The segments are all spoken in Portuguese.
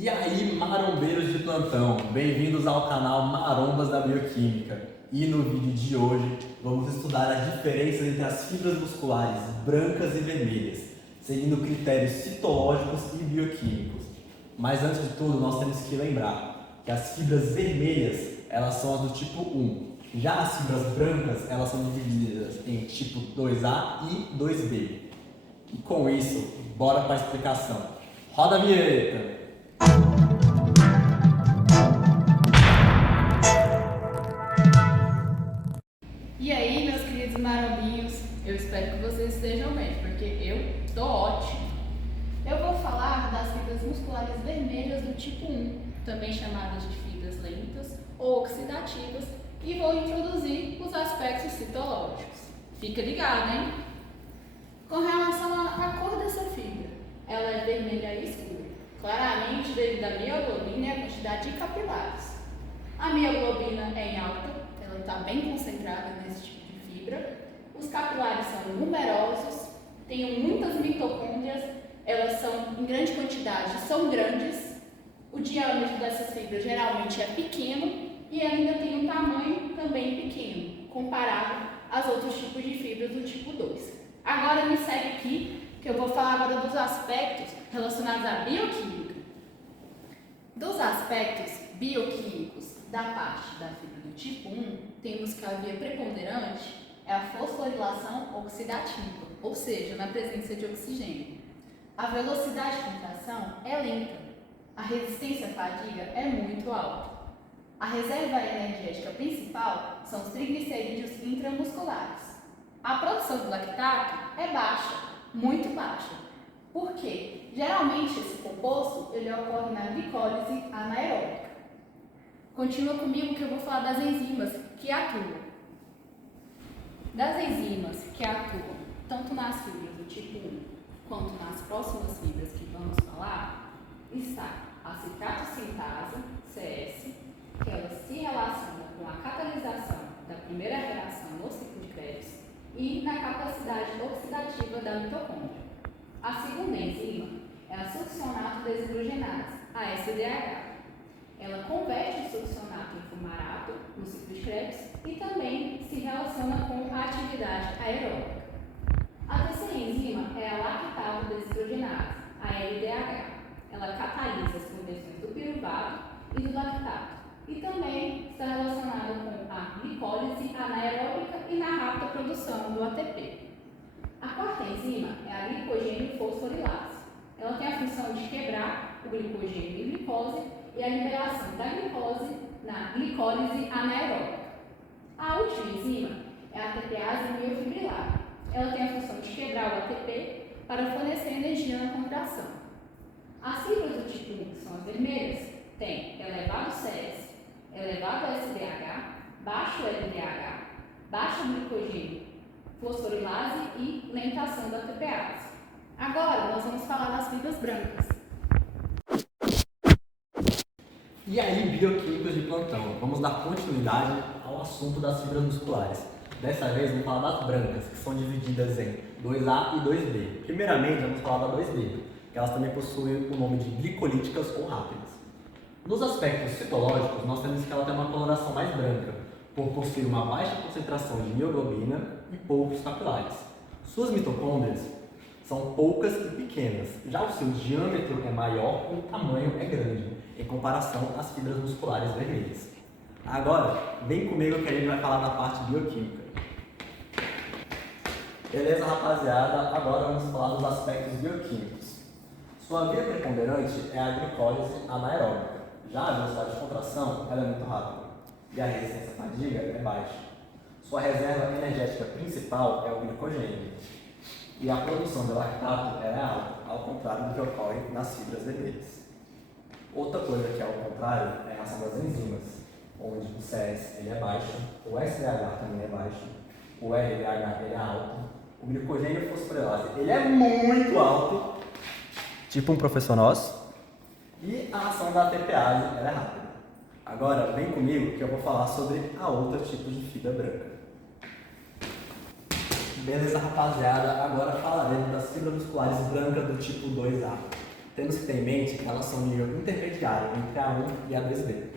E aí, marombeiros de plantão, bem-vindos ao canal Marombas da Bioquímica. E no vídeo de hoje vamos estudar as diferenças entre as fibras musculares brancas e vermelhas, seguindo critérios citológicos e bioquímicos. Mas antes de tudo, nós temos que lembrar que as fibras vermelhas, elas são as do tipo 1. Já as fibras brancas, elas são divididas em tipo 2A e 2B. E com isso, bora para a explicação. Roda a vinheta! E aí, meus queridos marombinhos, eu espero que vocês estejam bem, porque eu tô ótimo. Eu vou falar das fibras musculares vermelhas do tipo 1, também chamadas de fibras lentas ou oxidativas, e vou introduzir os aspectos citológicos. Fica ligado, hein? Com relação à cor dessa fibra, ela é vermelha escura, claramente devido à mioglobina e à quantidade de capilares. A mioglobina é em alta, ela está bem concentrada nesse tipo de fibra. Os capilares são numerosos, têm muitas mitocôndrias, elas são em grande quantidade, são grandes. O diâmetro dessas fibras geralmente é pequeno e ainda tem um tamanho também pequeno, comparado aos outros tipos de fibras do tipo 2. Agora me segue aqui, que eu vou falar agora dos aspectos relacionados à bioquímica. Dos aspectos bioquímicos da parte da fibra do tipo 1, temos que a via preponderante é a fosforilação oxidativa, ou seja, na presença de oxigênio. A velocidade de contração é lenta, a resistência à fadiga é muito alta. A reserva energética principal são os triglicerídeos intramusculares. A produção de lactato é baixa, muito baixa. Por quê? Geralmente esse composto ele ocorre na glicólise anaeróbica. Continua comigo que eu vou falar das enzimas que atuam. Das enzimas que atuam tanto nas fibras do tipo 1 quanto nas próximas fibras que vamos falar, está a citrato-sintase, CS, que ela se relaciona com a catalisação da primeira reação no ciclo de Krebs e na capacidade oxidativa da mitocôndria. A segunda enzima é a succionato desidrogenase, a SDH. Ela converte o succionato em fumarato no ciclo de Krebs e também se relaciona com a atividade aeróbica. A terceira enzima é a lactato desidrogenase, a LDH. Ela catalisa as conversões do piruvato e do lactato e também está relacionada com a glicólise anaeróbica e na rápida produção do ATP. A quarta enzima é a glicogênio fosforilase. Ela tem a função de quebrar o glicogênio em glicose e a liberação da glicose na glicólise anaeróbica. A última enzima é a ATPase miofibrilar. Ela tem a função de quebrar o ATP para fornecer energia na contração. As fibras do tipo 1, que são as vermelhas, têm elevado CS, elevado SDH, baixo LDH, baixo glicogênio fosforilase e lenta ação da ATPase. Agora nós vamos falar das fibras brancas. E aí, bioquímicos de plantão, vamos dar continuidade ao assunto das fibras musculares. Dessa vez vamos falar das brancas, que são divididas em 2A e 2B. Primeiramente vamos falar da 2B, que elas também possuem o nome de glicolíticas ou rápidas. Nos aspectos citológicos, nós temos que ela tem uma coloração mais branca, por possuir uma baixa concentração de mioglobina e poucos capilares. Suas mitocôndrias são poucas e pequenas, já o seu diâmetro é maior e o tamanho é grande, em comparação às fibras musculares vermelhas. Agora, vem comigo que a gente vai falar da parte bioquímica. Beleza, rapaziada? Agora vamos falar dos aspectos bioquímicos. Sua via preponderante é a glicólise anaeróbica. Já a velocidade de contração ela é muito rápida e a resistência à fadiga é baixa. Sua reserva energética principal é o glicogênio e a produção de lactato é alta, ao contrário do que ocorre nas fibras vermelhas. Outra coisa que é ao contrário é a reação das enzimas, onde o CS ele é baixo, o SDH também é baixo, o LDH ele é alto, o glicogênio fosforilase ele é muito alto, tipo um professor nosso, e a ação da ATPase ela é rápida. Agora vem comigo que eu vou falar sobre a outra tipo de fibra branca. Beleza, rapaziada? Agora falaremos das fibras musculares brancas do tipo 2A. Temos que ter em mente que elas são um nível intermediário entre A1 e A2B.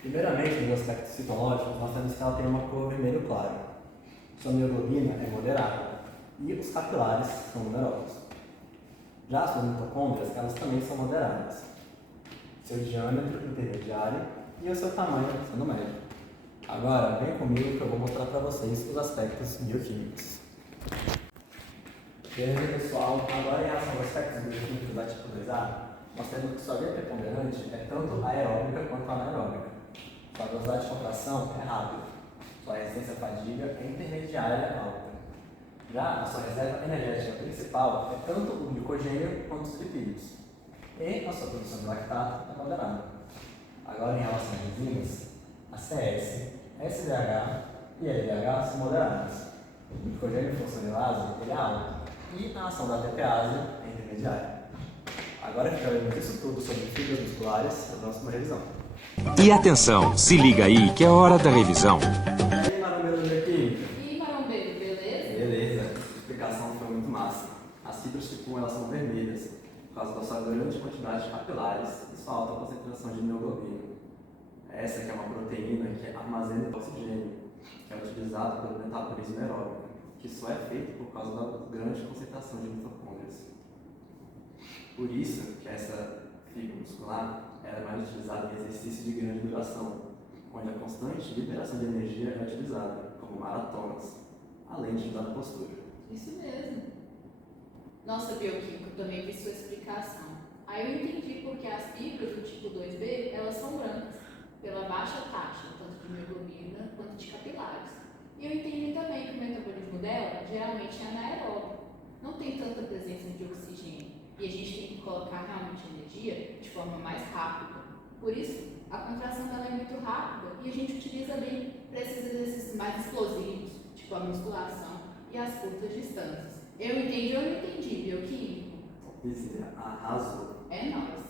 Primeiramente, nos aspectos citológicos, nós temos que ela tem uma cor vermelho claro. Sua mioglobina é moderada e os capilares são numerosos. Já as suas mitocôndrias, elas também são moderadas. Seu diâmetro intermediário e o seu tamanho sendo médio. Agora, vem comigo que eu vou mostrar para vocês os aspectos bioquímicos. Beleza, pessoal? Agora, em relação aos aspectos bioquímicos da tipo 2A, nós temos que sua via preponderante é tanto aeróbica quanto anaeróbica. Sua velocidade de contração é rápida. Sua resistência à fadiga é intermediária alta. Já a sua reserva energética principal é tanto o glicogênio quanto os lipídios. E a sua produção de lactato é moderada. Agora, em relação às enzimas, a CS, SDH e LDH são moderadas. O glicogênio fosforilase ele é alto e a ação da TPase é intermediária. Agora que já vimos isso tudo sobre fibras musculares, vamos para a revisão. E atenção, se liga aí que é hora da revisão. E aí, marombeiro da bioquímica? E marombeiro, beleza? Beleza, a explicação foi muito massa. As fibras tipo 1 elas são vermelhas, por causa da sua grande quantidade de capilares e sua alta concentração de mioglobina. Essa que é uma proteína que armazena oxigênio, que é utilizada pelo metabolismo aeróbico, que só é feito por causa da grande concentração de mitocôndrias. Por isso que essa fibra muscular é mais utilizada em exercício de grande duração, onde a constante liberação de energia é utilizada, como maratonas, além de ajudar na postura. Isso mesmo. Nossa, bioquímico, também vi sua explicação. Aí eu entendi porque as fibras do tipo 2B, elas são brancas, pela baixa taxa, tanto de mioglobina quanto de capilares. E eu entendi também que o metabolismo dela geralmente é anaeróbico, não tem tanta presença de oxigênio. E a gente tem que colocar realmente energia de forma mais rápida. Por isso, a contração dela é muito rápida e a gente utiliza bem para esses exercícios mais explosivos, tipo a musculação e as curtas distâncias. Eu entendi ou não entendi, bioquímico? Arrasou. É nóis.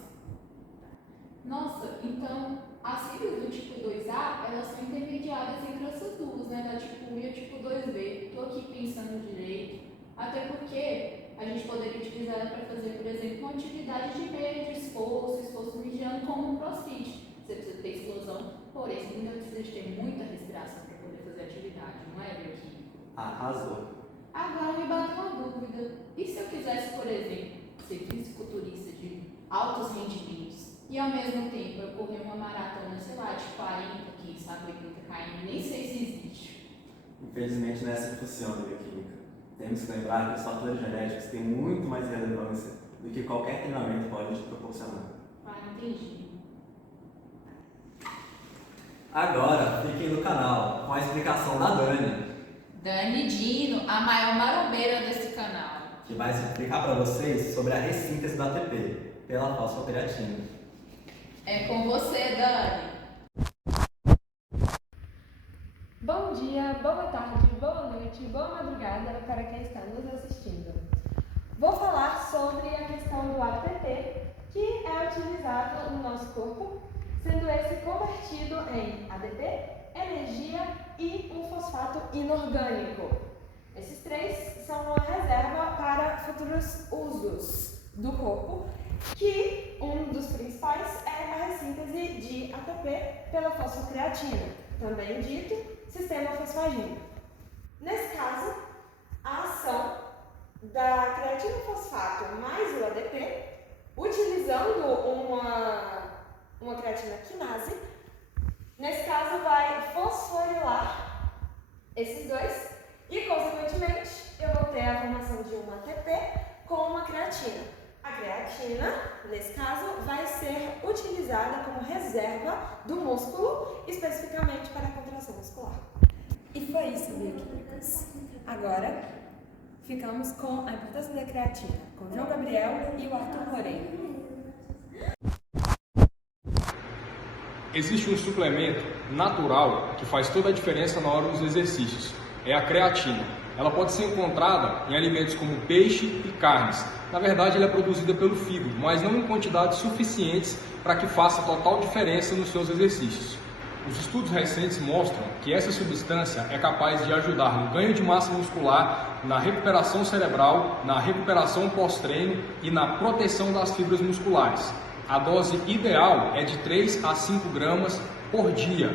Nossa, então as fibras do tipo 2A, elas são intermediárias entre essas duas, né? Da tipo 1 e a tipo 2B. Estou aqui pensando direito, até porque a gente poderia utilizar ela para fazer, por exemplo, uma atividade de médio esforço mediano, como um crossfit. Você precisa ter explosão, porém, você ainda precisa de ter muita respiração para poder fazer atividade, não é, bioquímico? Arrasou. Agora me bateu uma dúvida. E se eu quisesse, por exemplo, ser fisiculturista de altos rendimentos e ao mesmo tempo eu correr uma maratona, sei lá, de 40, quem sabe 80 km, nem sei se existe. Infelizmente não é assim que funciona a bioquímica. Temos que lembrar que os fatores genéticos têm muito mais relevância do que qualquer treinamento pode te proporcionar. Ah, entendi. Agora, fiquem no canal com a explicação da Dani, Dani Dino, a maior marombeira desse canal. que vai explicar para vocês sobre a ressíntese da ATP pela fosfocreatina. É com você, Dani. Bom dia, boa tarde, boa noite, boa madrugada para quem está nos assistindo. Vou falar sobre a questão do ATP, que é utilizado no nosso corpo, sendo esse convertido em ADP, energia e um fosfato inorgânico. Esses três são uma reserva para futuros usos do corpo, que um dos principais é a ressíntese de ATP pela fosfocreatina, também dito sistema fosfagínico. Nesse caso, a ação da creatina fosfato mais o ADP, utilizando uma creatina quinase, nesse caso vai fosforilar esses dois e, consequentemente, eu vou ter a formação de um ATP com uma creatina. A creatina, nesse caso, vai ser utilizada como reserva do músculo, especificamente para a contração muscular. E foi isso, bioquímicos. Agora, ficamos com a importância da creatina, com o João Gabriel e o Arthur Moreira. Existe um suplemento natural que faz toda a diferença na hora dos exercícios. É a creatina. Ela pode ser encontrada em alimentos como peixe e carnes. Na verdade, ela é produzida pelo fígado, mas não em quantidades suficientes para que faça total diferença nos seus exercícios. Os estudos recentes mostram que essa substância é capaz de ajudar no ganho de massa muscular, na recuperação cerebral, na recuperação pós-treino e na proteção das fibras musculares. A dose ideal é de 3 a 5 gramas por dia.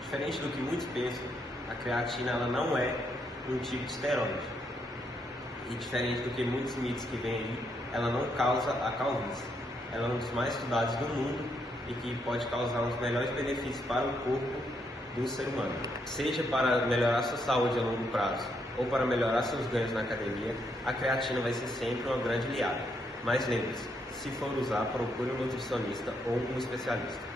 Diferente do que muitos pensam, a creatina ela não é um tipo de esteroide. E diferente do que muitos mitos que vêm aí, ela não causa a calvície. Ela é um dos mais estudados do mundo e que pode causar os melhores benefícios para o corpo do ser humano. Seja para melhorar sua saúde a longo prazo ou para melhorar seus ganhos na academia, a creatina vai ser sempre uma grande aliada. Mas lembre-se, se for usar, procure um nutricionista ou um especialista.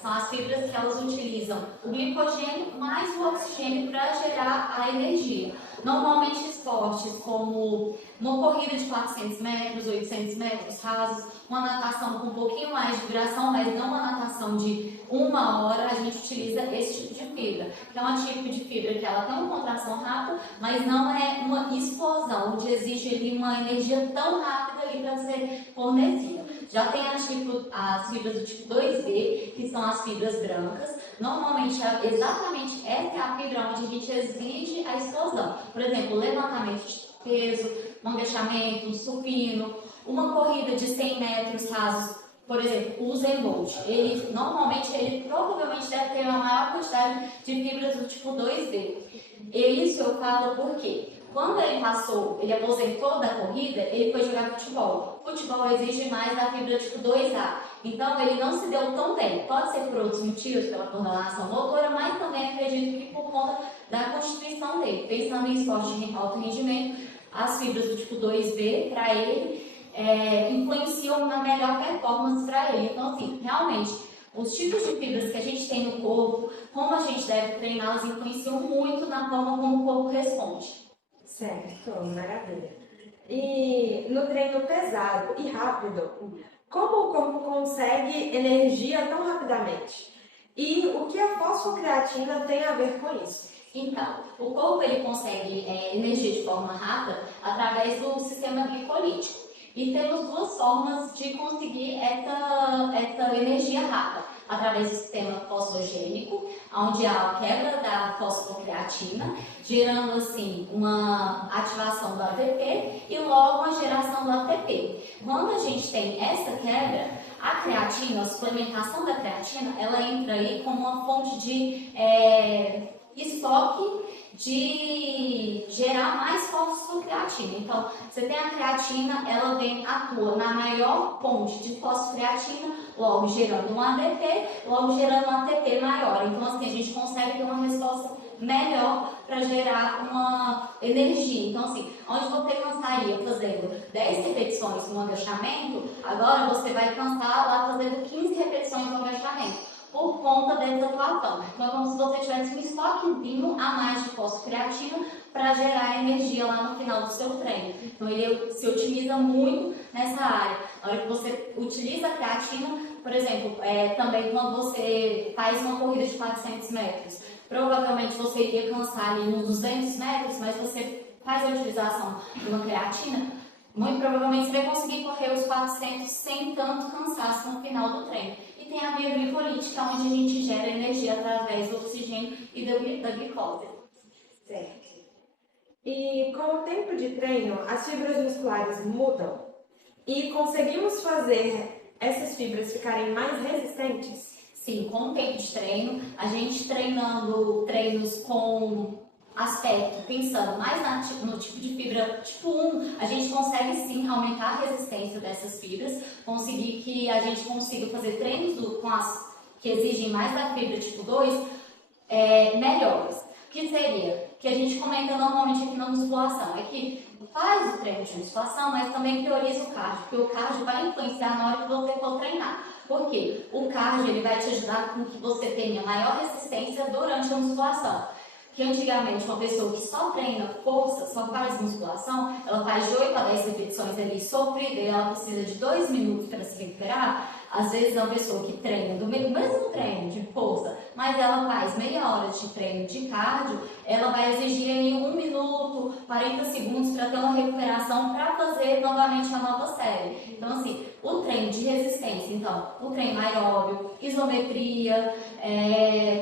São as fibras que elas utilizam o glicogênio mais o oxigênio para gerar a energia. Normalmente esportes como uma corrida de 400 metros, 800 metros rasos, uma natação com um pouquinho mais de duração, mas não uma natação de 1 hora, a gente utiliza esse tipo de fibra. Então é um tipo de fibra que ela tem uma contração rápida, mas não é uma explosão, onde exige ali uma energia tão rápida ali para ser fornecida. Já tem as fibras do tipo 2B, que são as fibras brancas. Normalmente, exatamente essa é a fibra onde a gente exige a explosão. Por exemplo, levantamento de peso, um agachamento, um supino, uma corrida de 100 metros rasos, por exemplo, o Usain Bolt. Ele provavelmente deve ter a maior quantidade de fibras do tipo 2B. E isso eu falo porque quando ele aposentou da corrida, ele foi jogar futebol. Futebol exige mais da fibra tipo 2A. Então, ele não se deu tão bem. Pode ser por outros motivos, pela correlação motora, mas também acredito que por conta da constituição dele. Pensando em esporte de alto rendimento, as fibras do tipo 2B, para ele, influenciam na melhor performance para ele. Então, assim, realmente, os tipos de fibras que a gente tem no corpo, como a gente deve treiná-las, influenciam muito na forma como o corpo responde. Certo, maravilha. E no treino pesado e rápido, como o corpo consegue energia tão rapidamente? E o que a fosfocreatina tem a ver com isso? Então, o corpo ele consegue energia de forma rápida através do sistema glicolítico. E temos duas formas de conseguir essa energia rápida. Através do sistema fosfogênico, onde há a quebra da fosfocreatina, gerando assim uma ativação do ATP e logo a geração do ATP. Quando a gente tem essa quebra, a creatina, a suplementação da creatina, ela entra aí como uma fonte de estoque de gerar mais fosfocreatina. Então, você tem a creatina, ela atua na maior fonte de fosfocreatina, logo gerando um ADP, logo gerando um ATP maior. Então, assim, a gente consegue ter uma resposta melhor para gerar uma energia. Então, assim, onde você cansaria fazendo 10 repetições no agachamento, agora você vai cansar lá fazendo 15 repetições no agachamento, por conta dessa atuação. Então, é como se você tivesse um estoquezinho a mais de fosfocreatina para gerar energia lá no final do seu treino. Então, ele se utiliza muito nessa área. Na hora que você utiliza a creatina, por exemplo, também quando você faz uma corrida de 400 metros, provavelmente você iria cansar ali nos 200 metros, mas você faz a utilização de uma creatina, muito provavelmente você vai conseguir correr os 400 sem tanto cansaço no final do treino. E tem a via glicolítica, onde a gente gera energia através do oxigênio e da glicose. Certo. E com o tempo de treino, as fibras musculares mudam e conseguimos fazer essas fibras ficarem mais resistentes? Sim, com o tempo de treino, a gente treinando treinos com aspecto, pensando mais no tipo de fibra tipo 1, a gente consegue sim aumentar a resistência dessas fibras, conseguir que a gente consiga fazer treinos que exigem mais da fibra tipo 2 melhores. Que seria, que a gente comenta normalmente aqui na musculação, é que faz o treino de musculação, mas também prioriza o cardio, porque o cardio vai influenciar na hora que você for treinar. Por quê? O cardio ele vai te ajudar com que você tenha maior resistência durante a musculação. Que antigamente uma pessoa que só treina força, só faz musculação, ela faz de 8 a 10 repetições ali sofrida e ela precisa de 2 minutos para se recuperar. Às vezes é uma pessoa que treina do mesmo treino de força, mas ela faz meia hora de treino de cardio, ela vai exigir aí 1 minuto, 40 segundos para ter uma recuperação para fazer novamente a nova série. Então assim, o treino de resistência, então, o treino aeróbio, isometria,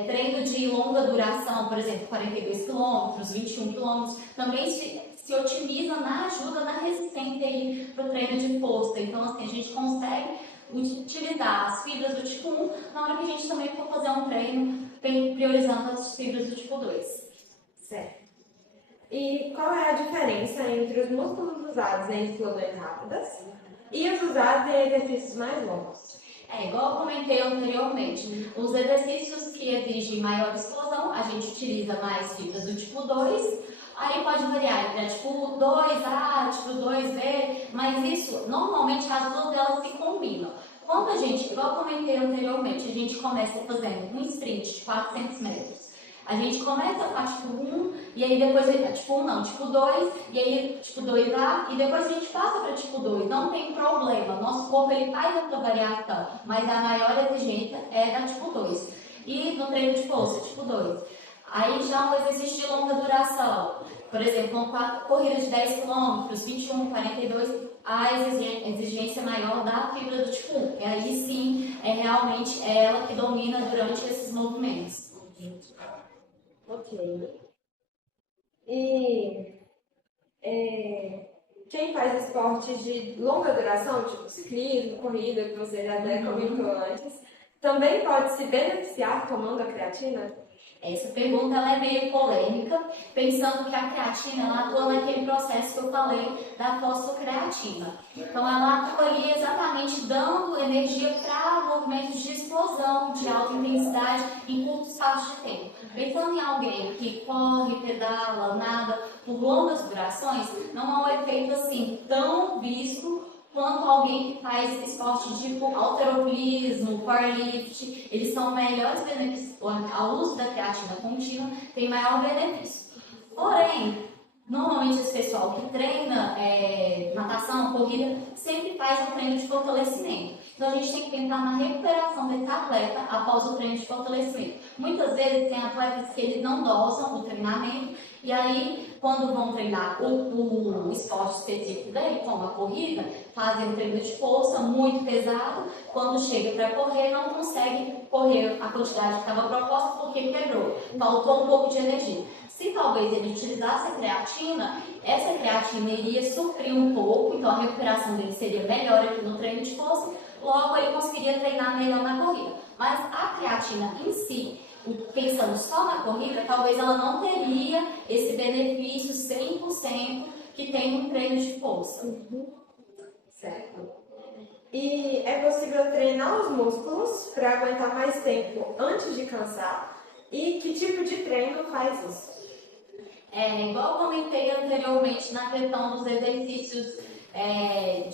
treino de longa duração, por exemplo, 42 km, 21 km, também se otimiza na ajuda, na resistência para o treino de força. Então assim, a gente consegue utilizar as fibras do tipo 1 na hora que a gente também for fazer um treino priorizando as fibras do tipo 2. Certo. E qual é a diferença entre os músculos usados em explosões rápidas e os usados em exercícios mais longos? Igual eu comentei anteriormente, os exercícios que exigem maior explosão, a gente utiliza mais fibras do tipo 2, aí pode variar entre tipo 2A, tipo 2B, mas isso, normalmente as duas delas se combinam. Quando a gente, igual eu comentei anteriormente, a gente começa fazendo um sprint de 400 metros. A gente começa com a tipo 1, e aí depois, tipo 1 não, tipo 2, e aí tipo 2A, e depois a gente passa para tipo 2. Não tem problema, nosso corpo ele faz essa variação, mas a maior exigência é da tipo 2. E no treino de força, tipo 2. Aí já um exercício de longa duração, por exemplo, uma corrida de 10 km, 21, 42, a exigência maior da fibra do tipo 1. E aí sim, realmente ela que domina durante esses movimentos. Ok. E quem faz esportes de longa duração, tipo ciclismo, corrida, que você já até comentou antes, também pode se beneficiar tomando a creatina? Essa pergunta ela é meio polêmica, pensando que a creatina ela atua naquele processo que eu falei da fosfocreatina. Então ela atua ali exatamente dando energia para movimentos de explosão, de alta intensidade em curtos espaços de tempo. Pensando em alguém que corre, pedala, nada por longas durações, não há um efeito assim tão visto quanto alguém que faz esporte tipo halterofilismo, powerlift. Eles são melhores benefícios, o uso da creatina contínua tem maior benefício. Porém, normalmente esse pessoal que treina natação, corrida, sempre faz um treino de fortalecimento. Então a gente tem que pensar na recuperação desse atleta após o treino de fortalecimento. Muitas vezes tem atletas que eles não dosam o treinamento e aí quando vão treinar o esporte específico dele, como a corrida, fazem um treino de força muito pesado, quando chega para correr não consegue correr a quantidade que estava proposta porque quebrou, faltou um pouco de energia. Se talvez ele utilizasse a creatina, essa creatina iria suprir um pouco, então a recuperação dele seria melhor aqui no treino de força, logo ele conseguiria treinar melhor na corrida. Mas a creatina em si, pensando só na corrida, talvez ela não teria esse benefício 100% que tem no treino de força. Certo. E é possível treinar os músculos para aguentar mais tempo antes de cansar? E que tipo de treino faz isso? Igual eu comentei anteriormente na questão dos exercícios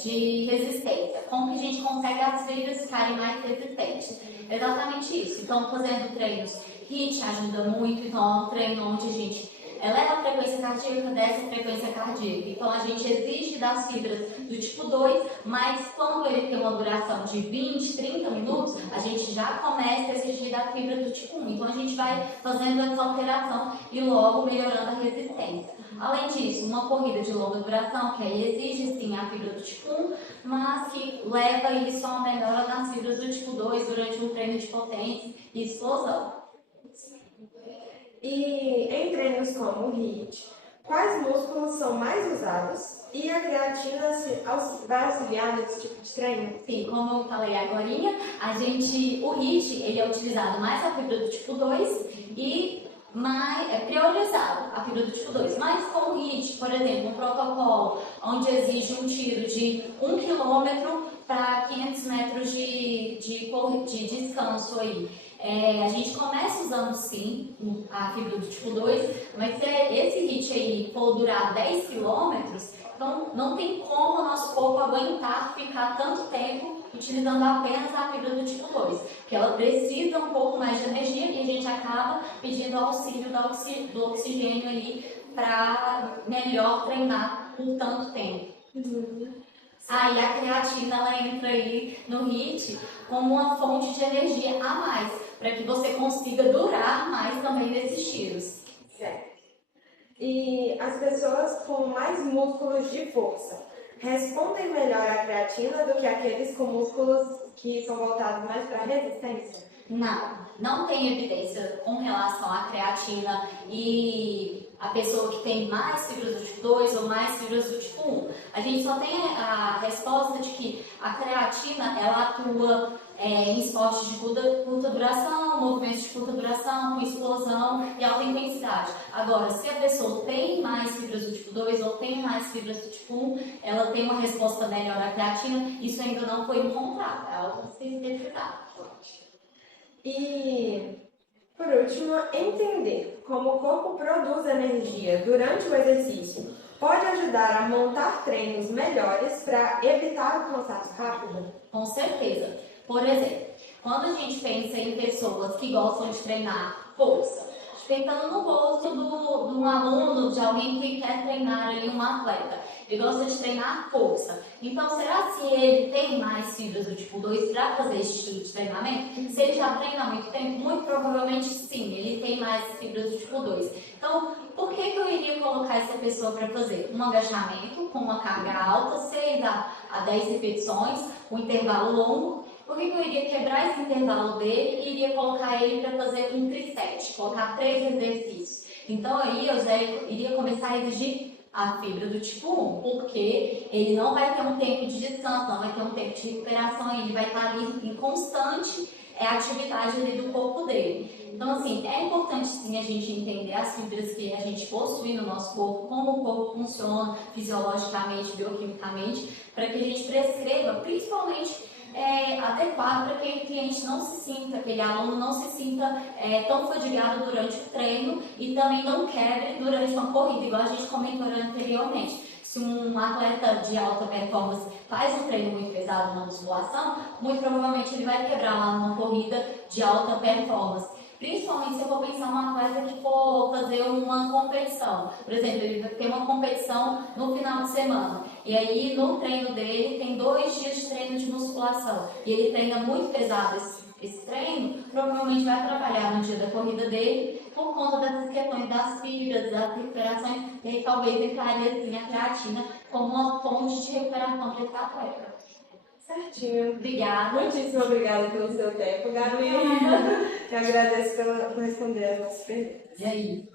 de resistência, como que a gente consegue as fibras ficarem mais resistentes. Exatamente isso. Então, fazendo treinos HIIT ajuda muito, então é um treino onde a gente eleva a frequência cardíaca, desce a frequência cardíaca. Então, a gente exige das fibras do tipo 2, mas quando ele tem uma duração de 20, 30 minutos, a gente já começa a exigir da fibra do tipo 1. Então a gente vai fazendo essa alteração e logo melhorando a resistência. Além disso, uma corrida de longa duração, que aí exige sim a fibra do tipo 1, mas que leva isso a uma melhora das fibras do tipo 2 durante um treino de potência e explosão. E em treinos como o HIIT, quais músculos são mais usados e a creatina vai auxiliar nesse tipo de treino? Sim, como eu falei agorinha, o HIIT ele é utilizado mais a fibra do tipo 2 e é priorizado a fibra do tipo 2. Mas com o HIIT, por exemplo, um protocolo onde exige um tiro de 1 km para 500 metros de descanso aí. A gente começa usando sim a fibra do tipo 2, mas se esse HIIT aí for durar 10 km, então não tem como o nosso corpo aguentar ficar tanto tempo utilizando apenas a fibra do tipo 2, porque ela precisa um pouco mais de energia e a gente acaba pedindo auxílio do oxigênio aí para melhor treinar por tanto tempo. Aí a creatina ela entra aí no HIIT como uma fonte de energia a mais, para que você consiga durar mais também nesses tiros. Certo. E as pessoas com mais músculos de força respondem melhor à creatina do que aqueles com músculos que são voltados mais para a resistência? Não tem evidência com relação à creatina e a pessoa que tem mais fibras do tipo 2 ou mais fibras do tipo 1. A gente só tem a resposta de que a creatina ela atua em esportes de curta duração, movimentos de curta duração, com explosão e alta intensidade. Agora, se a pessoa tem mais fibras do tipo 2 ou tem mais fibras do tipo 1, ela tem uma resposta melhor à creatina, isso ainda não foi encontrado, é algo a ser verificado. E, por último, entender como o corpo produz energia durante o exercício pode ajudar a montar treinos melhores para evitar o cansaço rápido? Com certeza. Por exemplo, quando a gente pensa em pessoas que gostam de treinar força, pensando no gosto de um aluno, de alguém que quer treinar ali um atleta, ele gosta de treinar força. Então, será se ele tem mais fibras do tipo 2 para fazer esse estilo de treinamento? Se ele já treina há muito tempo, muito provavelmente sim, ele tem mais fibras do tipo 2. Então, por que eu iria colocar essa pessoa para fazer um agachamento com uma carga alta, 6 a 10 repetições, um intervalo longo? Por que eu iria quebrar esse intervalo dele e iria colocar ele para fazer um tricep, colocar 3 exercícios? Então aí eu já iria começar a exigir a fibra do tipo 1, porque ele não vai ter um tempo de descanso, não vai ter um tempo de recuperação, ele vai estar ali em constante atividade ali do corpo dele. Então assim, é importante sim a gente entender as fibras que a gente possui no nosso corpo, como o corpo funciona fisiologicamente, bioquimicamente, para que a gente prescreva, principalmente adequado para que aquele cliente não se sinta, aquele aluno não se sinta tão fadigado durante o treino e também não quebre durante uma corrida, igual a gente comentou anteriormente. Se um atleta de alta performance faz um treino muito pesado na musculação, muito provavelmente ele vai quebrar lá numa corrida de alta performance. Principalmente se eu for pensar um atleta que for fazer uma competição. Por exemplo, ele vai ter uma competição no final de semana. E aí, no treino dele, tem 2 dias de treino de musculação. E ele treina muito pesado esse treino, provavelmente vai trabalhar no dia da corrida dele por conta dessas questões das fibras, das recuperações. E aí, talvez entraria assim, a creatina como uma fonte de recuperação para esse atleta. Certinho. Obrigada. Muitíssimo obrigada pelo seu tempo, Gabi. Eu agradeço por responder as nossas perguntas. E aí?